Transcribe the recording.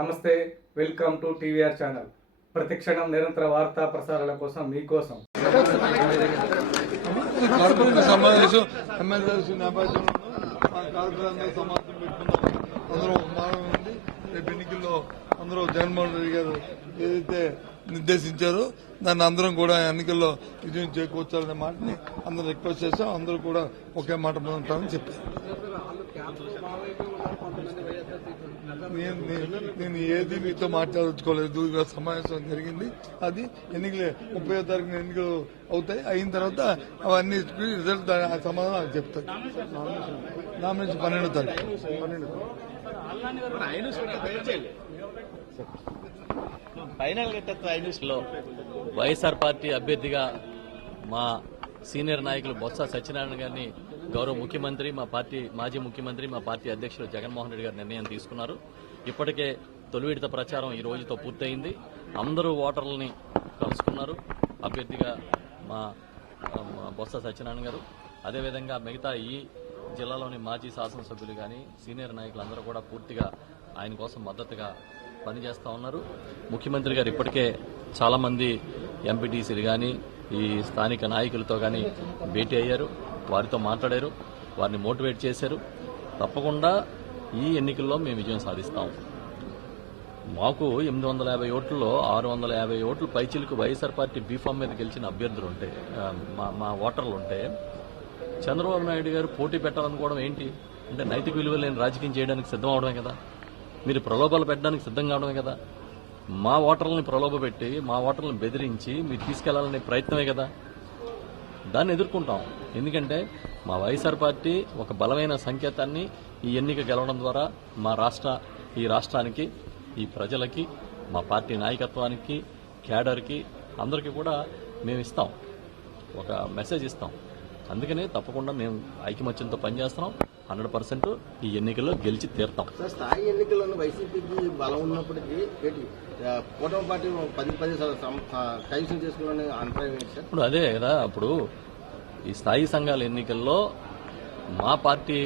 నమస్తే, welcome to TVR channel. ప్రతిక్షణం నిరంతర వార్తా ప్రసారాల కోసం మీకోసం. సమావేశం ఎమ్మెల్యేస్ నేపథ్యంలో కార్పొరేటర్ సమావేశం పెట్టుకున్నాం. అందరూ మానవ ఉంది. రేపు ఎన్నికల్లో అందరూ జగన్మోహన్ రెడ్డి గారు ఏదైతే నిర్దేశించారో దాన్ని అందరం కూడా ఎన్నికల్లో విజయం చేకూర్చాలనే మాటని అందరూ రిక్వెస్ట్ చేశాం. అందరూ కూడా ఒకే మాట ఉంటామని చెప్పారు. నేను ఏది మీతో మాట్లాడుకోలేదు. సమావేశం జరిగింది. అది ఎన్నికలు 30వ తారీఖున ఎన్నికలు అవుతాయి. అయిన తర్వాత అవన్నీ రిజల్ట్ సమాధానం చెప్తారు. నామినేషన్ 12వ తారీఖు. వైఎస్ఆర్ పార్టీ అభ్యర్థిగా మా సీనియర్ నాయకులు బొత్స సత్యనారాయణ గారిని గౌరవ ముఖ్యమంత్రి, మా పార్టీ మాజీ ముఖ్యమంత్రి, మా పార్టీ అధ్యక్షులు జగన్మోహన్ రెడ్డి గారు నిర్ణయం తీసుకున్నారు. ఇప్పటికే తొలి విడత ప్రచారం ఈ రోజుతో పూర్తయింది. అందరూ ఓటర్లని కలుసుకున్నారు. అభ్యర్థిగా మా బొత్స సత్యనారాయణ గారు, అదేవిధంగా మిగతా ఈ జిల్లాలోని మాజీ శాసనసభ్యులు కానీ సీనియర్ నాయకులు అందరూ కూడా పూర్తిగా ఆయన కోసం మద్దతుగా పనిచేస్తూ ఉన్నారు. ముఖ్యమంత్రి గారు ఇప్పటికే చాలామంది ఎంపీటీసీలు కానీ ఈ స్థానిక నాయకులతో కానీ భేటీ అయ్యారు. వారితో మాట్లాడారు, వారిని మోటివేట్ చేశారు. తప్పకుండా ఈ ఎన్నికల్లో మేము విజయం సాధిస్తాం. మాకు 850 ఓట్లలో 650 ఓట్లు పైచిలకు వైఎస్ఆర్ పార్టీ బీఫామ్ మీద గెలిచిన అభ్యర్థులు ఉంటే, మా ఓటర్లు ఉంటే, చంద్రబాబు నాయుడు గారు పోటీ పెట్టాలనుకోవడం ఏంటి అంటే నైతిక విలువలు లేని రాజకీయం చేయడానికి సిద్ధం అవడమే కదా. మీరు ప్రలోభాలు పెట్టడానికి సిద్ధం కావడమే కదా. మా ఓటర్లని ప్రలోభపెట్టి, మా ఓటర్లను బెదిరించి మీరు తీసుకెళ్లాలనే ప్రయత్నమే కదా. దాన్ని ఎదుర్కొంటాం. ఎందుకంటే మా వైఎస్ఆర్ పార్టీ ఒక బలమైన సంకేతాన్ని ఈ ఎన్నిక గెలవడం ద్వారా ఈ రాష్ట్రానికి, ఈ ప్రజలకి, మా పార్టీ నాయకత్వానికి, క్యాడర్కి అందరికీ కూడా మేము ఇస్తాం, ఒక మెసేజ్ ఇస్తాం. అందుకనే తప్పకుండా మేము ఐకమత్యంతో పనిచేస్తున్నాం. 100% ఈ ఎన్నికల్లో గెలిచి తీరుతాం. స్థాయి ఎన్నికల్లో వైసీపీకి బలం ఉన్నప్పటికీ కూటమి పార్టీ 10 కైవసం చేసుకోవాలని అంతరాయం ఏంటి సార్? ఇప్పుడు అదే కదా. ఇప్పుడు ఈ స్థాయి సంఘాల ఎన్నికల్లో మా పార్టీ